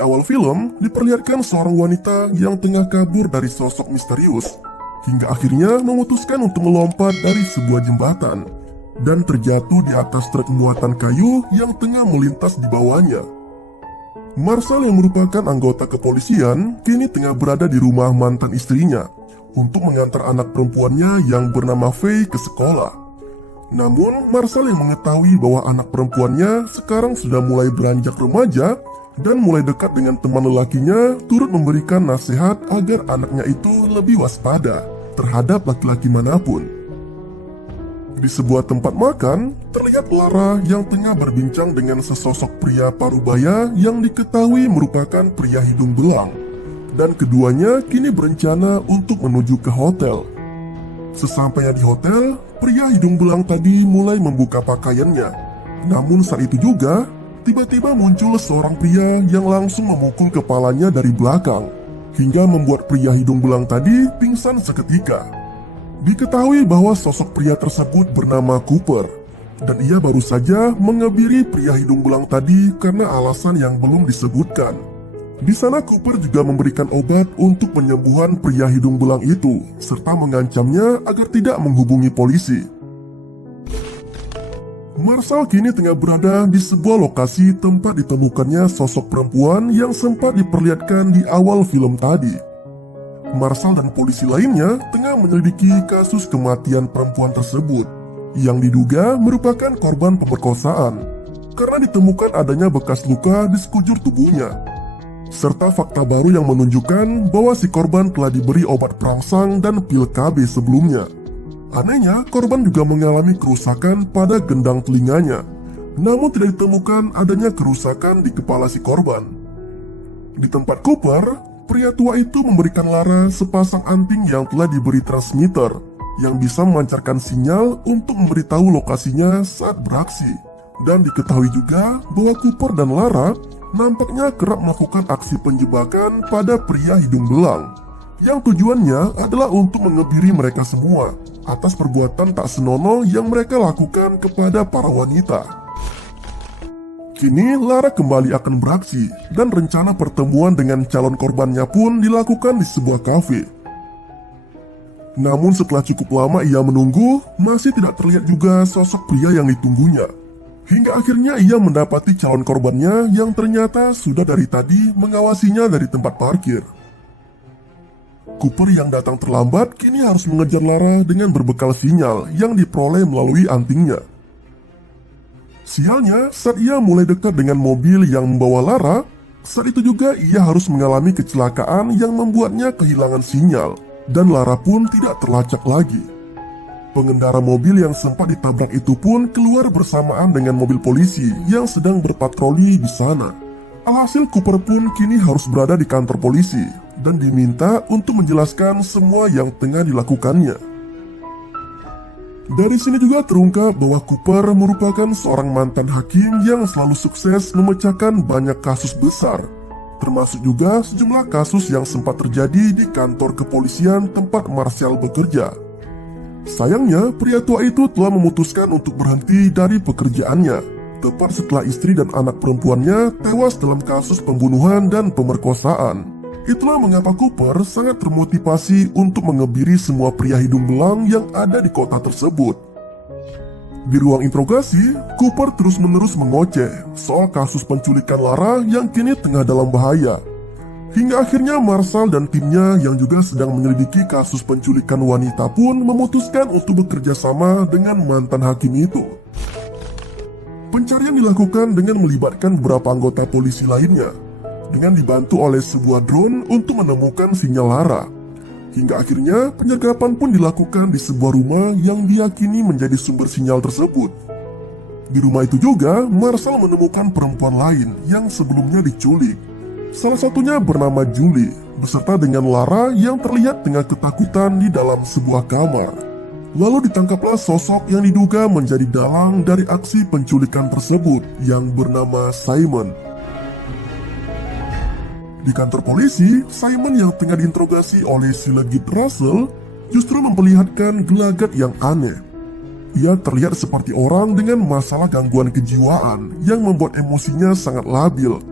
Di awal film, diperlihatkan seorang wanita yang tengah kabur dari sosok misterius, hingga akhirnya memutuskan untuk melompat dari sebuah jembatan, dan terjatuh di atas truk muatan kayu yang tengah melintas di bawahnya. Marshall yang merupakan anggota kepolisian, kini tengah berada di rumah mantan istrinya, untuk mengantar anak perempuannya yang bernama Faye ke sekolah. Namun, Marshall yang mengetahui bahwa anak perempuannya sekarang sudah mulai beranjak remaja dan mulai dekat dengan teman lelakinya, turut memberikan nasihat agar anaknya itu lebih waspada terhadap laki-laki manapun. Di sebuah tempat makan, terlihat Lara yang tengah berbincang dengan sesosok pria parubaya yang diketahui merupakan pria hidung belang, dan keduanya kini berencana untuk menuju ke hotel. Sesampainya di hotel, pria hidung belang tadi mulai membuka pakaiannya. Namun saat itu juga, tiba-tiba muncul seorang pria yang langsung memukul kepalanya dari belakang, hingga membuat pria hidung belang tadi pingsan seketika. Diketahui bahwa sosok pria tersebut bernama Cooper, dan ia baru saja mengebiri pria hidung belang tadi karena alasan yang belum disebutkan. Di sana Cooper juga memberikan obat untuk penyembuhan pria hidung belang itu, serta mengancamnya agar tidak menghubungi polisi. Marshall kini tengah berada di sebuah lokasi tempat ditemukannya sosok perempuan yang sempat diperlihatkan di awal film tadi. Marshall dan polisi lainnya tengah menyelidiki kasus kematian perempuan tersebut, yang diduga merupakan korban pemerkosaan, karena ditemukan adanya bekas luka di sekujur tubuhnya, serta fakta baru yang menunjukkan bahwa si korban telah diberi obat perangsang dan pil KB sebelumnya. Anehnya, korban juga mengalami kerusakan pada gendang telinganya, namun tidak ditemukan adanya kerusakan di kepala si korban. Di tempat Cooper, pria tua itu memberikan Lara sepasang anting yang telah diberi transmitter, yang bisa memancarkan sinyal untuk memberitahu lokasinya saat beraksi. Dan diketahui juga bahwa Cooper dan Lara nampaknya kerap melakukan aksi penjebakan pada pria hidung belang, yang tujuannya adalah untuk mengebiri mereka semua atas perbuatan tak senonoh yang mereka lakukan kepada para wanita. Kini Lara kembali akan beraksi, dan rencana pertemuan dengan calon korbannya pun dilakukan di sebuah kafe. Namun setelah cukup lama ia menunggu, masih tidak terlihat juga sosok pria yang ditunggunya. Hingga akhirnya ia mendapati calon korbannya yang ternyata sudah dari tadi mengawasinya dari tempat parkir. Cooper yang datang terlambat kini harus mengejar Lara dengan berbekal sinyal yang diperoleh melalui antingnya. Sialnya, saat ia mulai dekat dengan mobil yang membawa Lara, saat itu juga ia harus mengalami kecelakaan yang membuatnya kehilangan sinyal, dan Lara pun tidak terlacak lagi. Pengendara mobil yang sempat ditabrak itu pun keluar bersamaan dengan mobil polisi yang sedang berpatroli di sana. Alhasil Cooper pun kini harus berada di kantor polisi dan diminta untuk menjelaskan semua yang tengah dilakukannya. Dari sini juga terungkap bahwa Cooper merupakan seorang mantan hakim yang selalu sukses memecahkan banyak kasus besar, termasuk juga sejumlah kasus yang sempat terjadi di kantor kepolisian tempat Marshall bekerja. Sayangnya, pria tua itu telah memutuskan untuk berhenti dari pekerjaannya, tepat setelah istri dan anak perempuannya tewas dalam kasus pembunuhan dan pemerkosaan. Itulah mengapa Cooper sangat termotivasi untuk mengebiri semua pria hidung belang yang ada di kota tersebut. Di ruang interogasi, Cooper terus-menerus mengoceh soal kasus penculikan Lara yang kini tengah dalam bahaya. Hingga akhirnya Marshall dan timnya yang juga sedang menyelidiki kasus penculikan wanita pun memutuskan untuk bekerja sama dengan mantan hakim itu. Pencarian dilakukan dengan melibatkan beberapa anggota polisi lainnya, dengan dibantu oleh sebuah drone untuk menemukan sinyal Lara. Hingga akhirnya penyergapan pun dilakukan di sebuah rumah yang diyakini menjadi sumber sinyal tersebut. Di rumah itu juga Marshall menemukan perempuan lain yang sebelumnya diculik. Salah satunya bernama Julie, beserta dengan Lara yang terlihat tengah ketakutan di dalam sebuah kamar. Lalu ditangkaplah sosok yang diduga menjadi dalang dari aksi penculikan tersebut yang bernama Simon. Di kantor polisi, Simon yang tengah diinterogasi oleh si legit Russell justru memperlihatkan gelagat yang aneh. Ia terlihat seperti orang dengan masalah gangguan kejiwaan yang membuat emosinya sangat labil.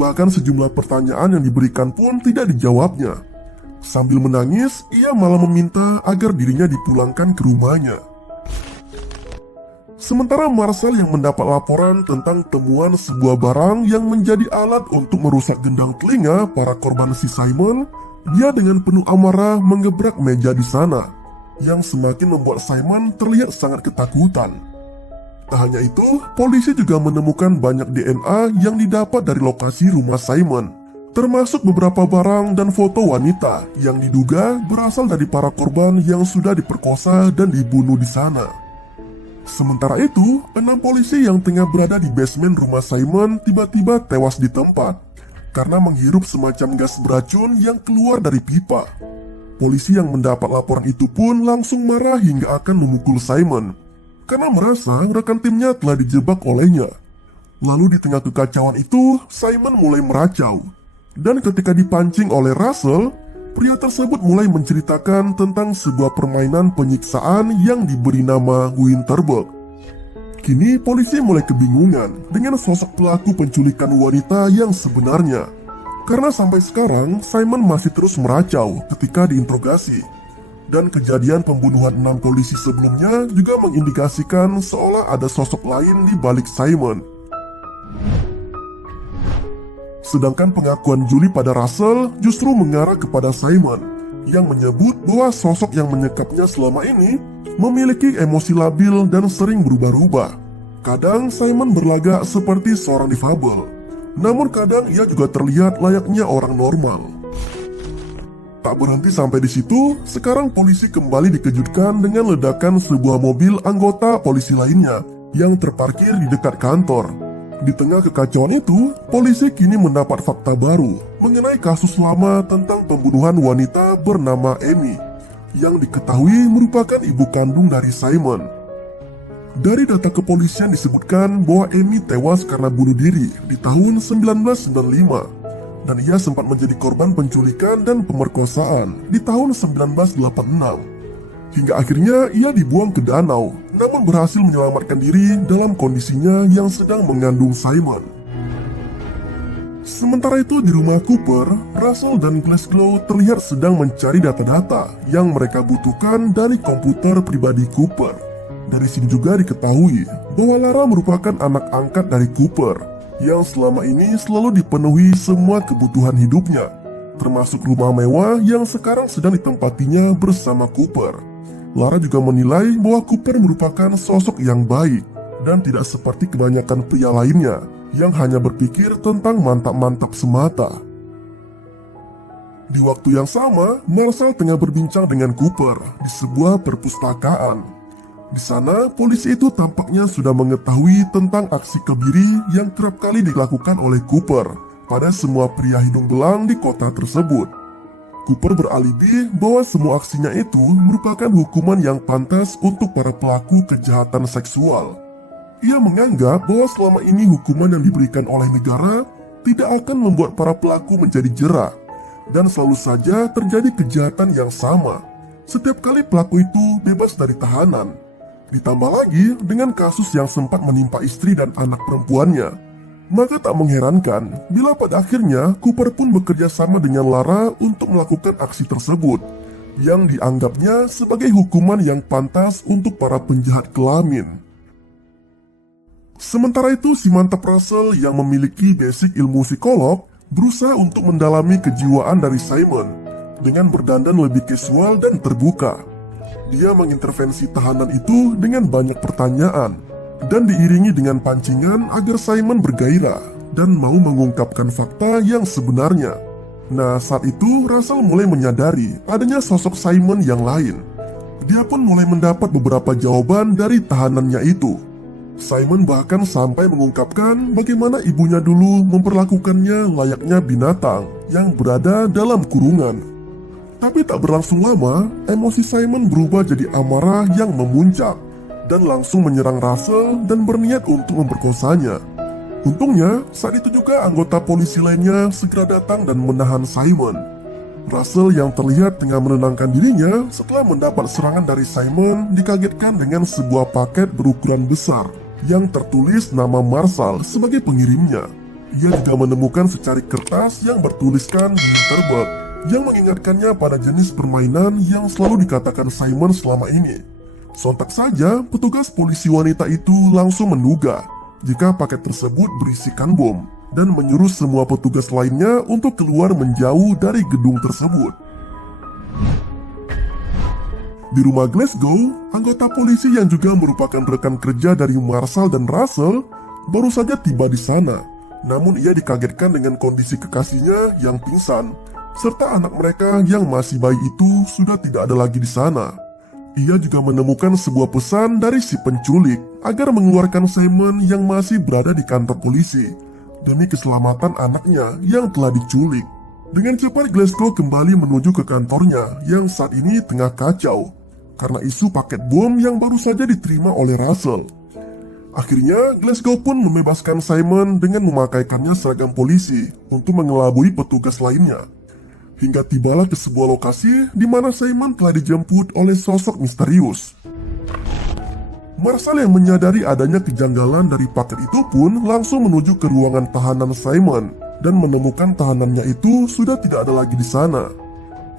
Bahkan sejumlah pertanyaan yang diberikan pun tidak dijawabnya. Sambil menangis, ia malah meminta agar dirinya dipulangkan ke rumahnya. Sementara Marcel yang mendapat laporan tentang temuan sebuah barang yang menjadi alat untuk merusak gendang telinga para korban si Simon, dia dengan penuh amarah mengebrak meja di sana, yang semakin membuat Simon terlihat sangat ketakutan. Tak hanya itu, polisi juga menemukan banyak DNA yang didapat dari lokasi rumah Simon, termasuk beberapa barang dan foto wanita yang diduga berasal dari para korban yang sudah diperkosa dan dibunuh di sana. Sementara itu, 6 polisi yang tengah berada di basement rumah Simon tiba-tiba tewas di tempat karena menghirup semacam gas beracun yang keluar dari pipa. Polisi yang mendapat laporan itu pun langsung marah hingga akan memukul Simon karena merasa rekan timnya telah dijebak olehnya. Lalu di tengah kekacauan itu, Simon mulai meracau. Dan ketika dipancing oleh Russell, pria tersebut mulai menceritakan tentang sebuah permainan penyiksaan yang diberi nama Winterberg. Kini polisi mulai kebingungan dengan sosok pelaku penculikan wanita yang sebenarnya. Karena sampai sekarang Simon masih terus meracau ketika diinterogasi. Dan kejadian pembunuhan 6 polisi sebelumnya juga mengindikasikan seolah ada sosok lain di balik Simon. Sedangkan pengakuan Julie pada Russell justru mengarah kepada Simon, yang menyebut bahwa sosok yang menyekapnya selama ini memiliki emosi labil dan sering berubah-ubah. Kadang Simon berlagak seperti seorang difabel, namun kadang ia juga terlihat layaknya orang normal. Tak berhenti sampai di situ, sekarang polisi kembali dikejutkan dengan ledakan sebuah mobil anggota polisi lainnya yang terparkir di dekat kantor. Di tengah kekacauan itu, polisi kini mendapat fakta baru mengenai kasus lama tentang pembunuhan wanita bernama Amy, yang diketahui merupakan ibu kandung dari Simon. Dari data kepolisian disebutkan bahwa Amy tewas karena bunuh diri di tahun 1995, dan ia sempat menjadi korban penculikan dan pemerkosaan di tahun 1986. Hingga akhirnya ia dibuang ke danau, namun berhasil menyelamatkan diri dalam kondisinya yang sedang mengandung Simon. Sementara itu di rumah Cooper, Russell dan Glasgow terlihat sedang mencari data-data yang mereka butuhkan dari komputer pribadi Cooper. Dari sini juga diketahui bahwa Lara merupakan anak angkat dari Cooper, yang selama ini selalu dipenuhi semua kebutuhan hidupnya, termasuk rumah mewah yang sekarang sedang ditempatinya bersama Cooper. Lara juga menilai bahwa Cooper merupakan sosok yang baik dan tidak seperti kebanyakan pria lainnya yang hanya berpikir tentang mantap-mantap semata. Di waktu yang sama, Marcel tengah berbincang dengan Cooper di sebuah perpustakaan. Di sana, polisi itu tampaknya sudah mengetahui tentang aksi kebiri yang kerap kali dilakukan oleh Cooper pada semua pria hidung belang di kota tersebut. Cooper beralibi bahwa semua aksinya itu merupakan hukuman yang pantas untuk para pelaku kejahatan seksual. Ia menganggap bahwa selama ini hukuman yang diberikan oleh negara tidak akan membuat para pelaku menjadi jera, dan selalu saja terjadi kejahatan yang sama setiap kali pelaku itu bebas dari tahanan. Ditambah lagi dengan kasus yang sempat menimpa istri dan anak perempuannya. Maka tak mengherankan bila pada akhirnya Cooper pun bekerja sama dengan Lara untuk melakukan aksi tersebut, yang dianggapnya sebagai hukuman yang pantas untuk para penjahat kelamin. Sementara itu si mantap Russell yang memiliki basic ilmu psikolog berusaha untuk mendalami kejiwaan dari Simon dengan berdandan lebih casual dan terbuka. Dia mengintervensi tahanan itu dengan banyak pertanyaan dan diiringi dengan pancingan agar Simon bergairah dan mau mengungkapkan fakta yang sebenarnya. Nah, saat itu Russell mulai menyadari adanya sosok Simon yang lain. Dia pun mulai mendapat beberapa jawaban dari tahanannya itu. Simon bahkan sampai mengungkapkan bagaimana ibunya dulu memperlakukannya layaknya binatang yang berada dalam kurungan. Tapi tak berlangsung lama, emosi Simon berubah jadi amarah yang memuncak dan langsung menyerang Russell dan berniat untuk memperkosanya. Untungnya, saat itu juga anggota polisi lainnya segera datang dan menahan Simon. Russell yang terlihat tengah menenangkan dirinya setelah mendapat serangan dari Simon dikagetkan dengan sebuah paket berukuran besar yang tertulis nama Marshall sebagai pengirimnya. Ia juga menemukan secari kertas yang bertuliskan Winterbird yang mengingatkannya pada jenis permainan yang selalu dikatakan Simon selama ini. Sontak saja, petugas polisi wanita itu langsung menduga jika paket tersebut berisikan bom dan menyuruh semua petugas lainnya untuk keluar menjauh dari gedung tersebut. Di rumah Glasgow, anggota polisi yang juga merupakan rekan kerja dari Marshall dan Russell baru saja tiba di sana. Namun ia dikagetkan dengan kondisi kekasihnya yang pingsan, serta anak mereka yang masih bayi itu sudah tidak ada lagi di sana. Ia juga menemukan sebuah pesan dari si penculik agar mengeluarkan Simon yang masih berada di kantor polisi demi keselamatan anaknya yang telah diculik. Dengan cepat Glasgow kembali menuju ke kantornya yang saat ini tengah kacau karena isu paket bom yang baru saja diterima oleh Russell. Akhirnya, Glasgow pun membebaskan Simon dengan memakaikannya seragam polisi untuk mengelabui petugas lainnya. Hingga tibalah ke sebuah lokasi di mana Simon telah dijemput oleh sosok misterius. Marshall yang menyadari adanya kejanggalan dari paket itu pun langsung menuju ke ruangan tahanan Simon dan menemukan tahanannya itu sudah tidak ada lagi di sana.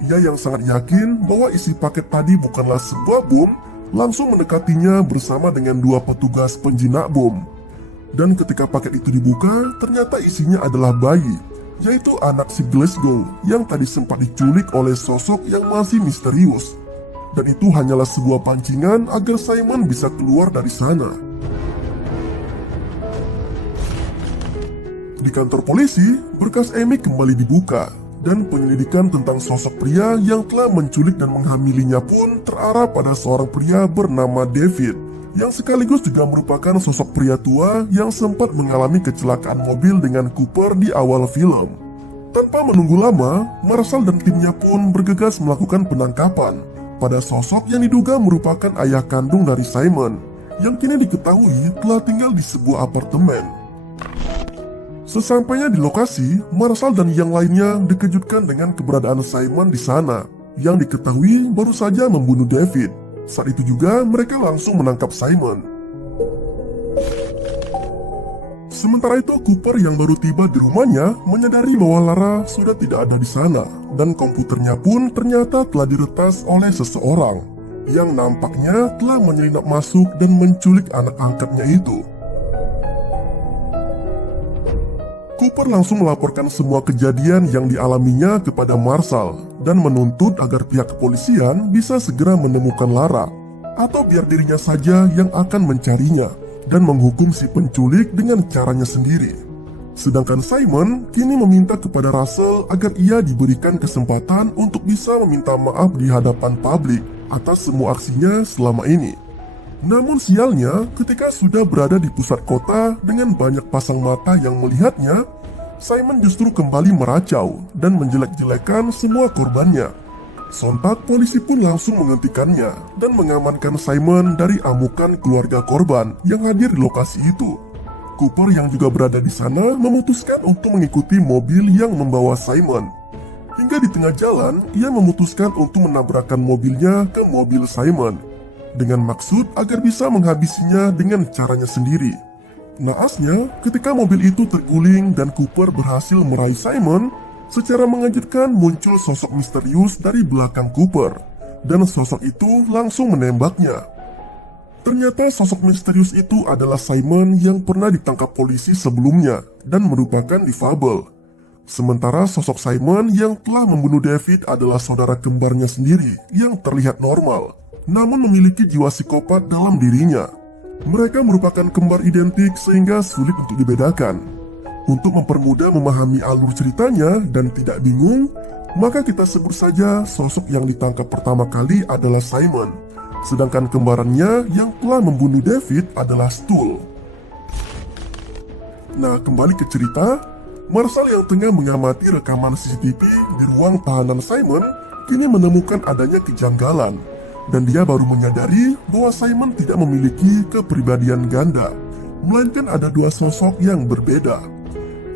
Ia yang sangat yakin bahwa isi paket tadi bukanlah sebuah bom, langsung mendekatinya bersama dengan dua petugas penjinak bom. Dan ketika paket itu dibuka, ternyata isinya adalah bayi, yaitu anak si Glasgow yang tadi sempat diculik oleh sosok yang masih misterius. Dan itu hanyalah sebuah pancingan agar Simon bisa keluar dari sana. Di kantor polisi, berkas Amy kembali dibuka. Dan penyelidikan tentang sosok pria yang telah menculik dan menghamilinya pun terarah pada seorang pria bernama David, yang sekaligus juga merupakan sosok pria tua yang sempat mengalami kecelakaan mobil dengan Cooper di awal film. Tanpa menunggu lama, Marshall dan timnya pun bergegas melakukan penangkapan pada sosok yang diduga merupakan ayah kandung dari Simon, yang kini diketahui telah tinggal di sebuah apartemen. Sesampainya di lokasi, Marshall dan yang lainnya dikejutkan dengan keberadaan Simon di sana, yang diketahui baru saja membunuh David. Saat itu juga mereka langsung menangkap Simon. Sementara itu, Cooper yang baru tiba di rumahnya menyadari bahwa Lara sudah tidak ada di sana, dan komputernya pun ternyata telah diretas oleh seseorang yang nampaknya telah menyelinap masuk dan menculik anak angkatnya itu. Cooper langsung melaporkan semua kejadian yang dialaminya kepada Marshall dan menuntut agar pihak kepolisian bisa segera menemukan Lara, atau biar dirinya saja yang akan mencarinya dan menghukum si penculik dengan caranya sendiri. Sedangkan Simon kini meminta kepada Russell agar ia diberikan kesempatan untuk bisa meminta maaf di hadapan publik atas semua aksinya selama ini. Namun sialnya, ketika sudah berada di pusat kota dengan banyak pasang mata yang melihatnya, Simon justru kembali meracau dan menjelek-jelekan semua korbannya. Sontak polisi pun langsung menghentikannya dan mengamankan Simon dari amukan keluarga korban yang hadir di lokasi itu. Cooper yang juga berada di sana memutuskan untuk mengikuti mobil yang membawa Simon. Hingga di tengah jalan, ia memutuskan untuk menabrakkan mobilnya ke mobil Simon, dengan maksud agar bisa menghabisinya dengan caranya sendiri. Naasnya, ketika mobil itu terguling dan Cooper berhasil meraih Simon, secara mengejutkan muncul sosok misterius dari belakang Cooper, dan sosok itu langsung menembaknya. Ternyata sosok misterius itu adalah Simon yang pernah ditangkap polisi sebelumnya dan merupakan difabel. Sementara sosok Simon yang telah membunuh David adalah saudara kembarnya sendiri yang terlihat normal, namun memiliki jiwa psikopat dalam dirinya. Mereka merupakan kembar identik sehingga sulit untuk dibedakan. Untuk mempermudah memahami alur ceritanya dan tidak bingung, maka kita sebut saja sosok yang ditangkap pertama kali adalah Simon, sedangkan kembarannya yang telah membunuh David adalah Stuhl. Nah, kembali ke cerita, Marshall yang tengah mengamati rekaman CCTV di ruang tahanan Simon kini menemukan adanya kejanggalan. Dan dia baru menyadari bahwa Simon tidak memiliki kepribadian ganda, melainkan ada dua sosok yang berbeda.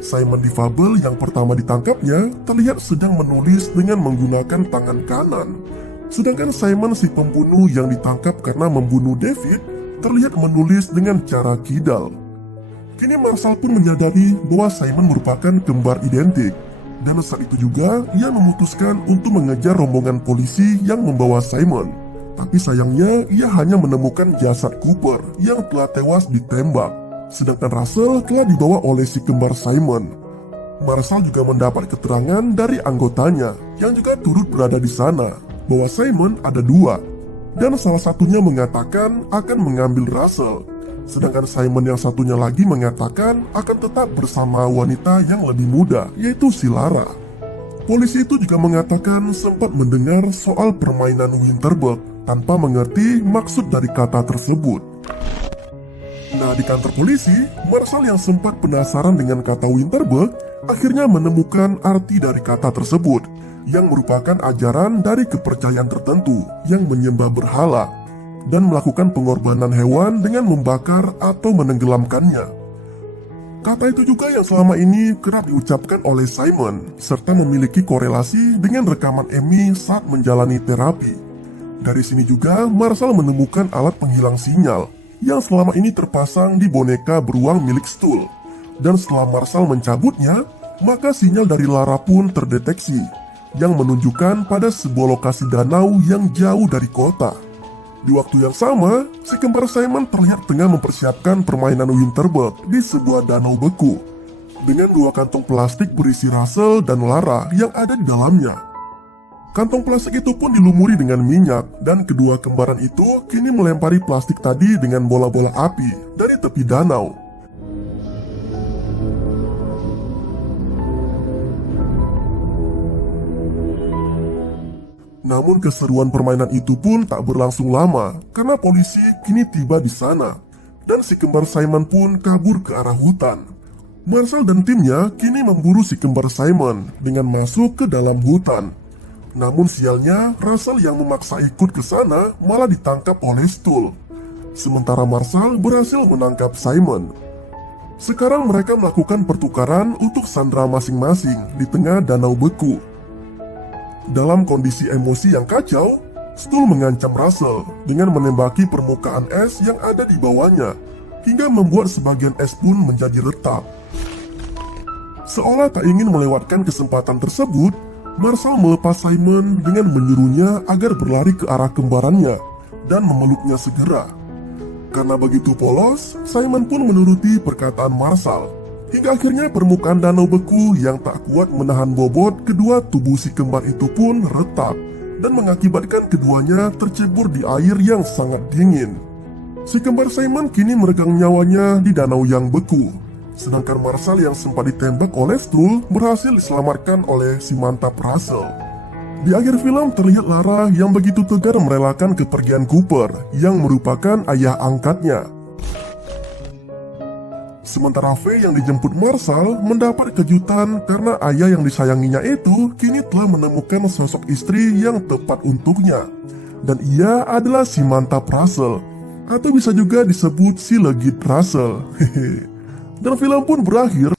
Simon difabel yang pertama ditangkapnya terlihat sedang menulis dengan menggunakan tangan kanan. Sedangkan Simon si pembunuh yang ditangkap karena membunuh David terlihat menulis dengan cara kidal. Kini Marshall pun menyadari bahwa Simon merupakan kembar identik. Dan saat itu juga ia memutuskan untuk mengejar rombongan polisi yang membawa Simon. Tapi sayangnya ia hanya menemukan jasad Cooper yang telah tewas ditembak. Sedangkan Russell telah dibawa oleh si kembar Simon. Marshall juga mendapat keterangan dari anggotanya yang juga turut berada di sana bahwa Simon ada dua. Dan salah satunya mengatakan akan mengambil Russell. Sedangkan Simon yang satunya lagi mengatakan akan tetap bersama wanita yang lebih muda, yaitu si Lara. Polisi itu juga mengatakan sempat mendengar soal permainan Winterberg tanpa mengerti maksud dari kata tersebut. Nah, di kantor polisi, Marshall yang sempat penasaran dengan kata Winterberg akhirnya menemukan arti dari kata tersebut yang merupakan ajaran dari kepercayaan tertentu yang menyembah berhala dan melakukan pengorbanan hewan dengan membakar atau menenggelamkannya. Kata itu juga yang selama ini kerap diucapkan oleh Simon, serta memiliki korelasi dengan rekaman Amy saat menjalani terapi. Dari sini juga Marshall menemukan alat penghilang sinyal yang selama ini terpasang di boneka beruang milik Stuhl. Dan setelah Marshall mencabutnya, maka sinyal dari Lara pun terdeteksi, yang menunjukkan pada sebuah lokasi danau yang jauh dari kota. Di waktu yang sama, si kembar Simon terlihat tengah mempersiapkan permainan Winterberg di sebuah danau beku dengan dua kantong plastik berisi Russell dan Lara yang ada di dalamnya. Kantong plastik itu pun dilumuri dengan minyak dan kedua kembaran itu kini melempari plastik tadi dengan bola-bola api dari tepi danau. Namun keseruan permainan itu pun tak berlangsung lama karena polisi kini tiba di sana dan si kembar Simon pun kabur ke arah hutan. Marshall dan timnya kini memburu si kembar Simon dengan masuk ke dalam hutan. Namun sialnya Russell yang memaksa ikut ke sana malah ditangkap oleh Stuhl. Sementara Marshall berhasil menangkap Simon. Sekarang mereka melakukan pertukaran untuk sandera masing-masing di tengah danau beku. Dalam kondisi emosi yang kacau, Stuhl mengancam Russell dengan menembaki permukaan es yang ada di bawahnya, hingga membuat sebagian es pun menjadi retak. Seolah tak ingin melewatkan kesempatan tersebut, Marshall melepas Simon dengan menyuruhnya agar berlari ke arah kembarannya dan memeluknya segera. Karena begitu polos, Simon pun menuruti perkataan Marshall. Hingga akhirnya permukaan danau beku yang tak kuat menahan bobot kedua tubuh si kembar itu pun retak dan mengakibatkan keduanya tercebur di air yang sangat dingin. Si kembar Simon kini meregang nyawanya di danau yang beku, sedangkan Marshall yang sempat ditembak oleh Stuhl berhasil diselamatkan oleh si mantap Russell. Di akhir film terlihat Lara yang begitu tegar merelakan kepergian Cooper yang merupakan ayah angkatnya. Sementara Faye yang dijemput Marshall mendapat kejutan karena ayah yang disayanginya itu kini telah menemukan sosok istri yang tepat untuknya. Dan ia adalah si mantap Russell, atau bisa juga disebut si legit Russell. Dan film pun berakhir.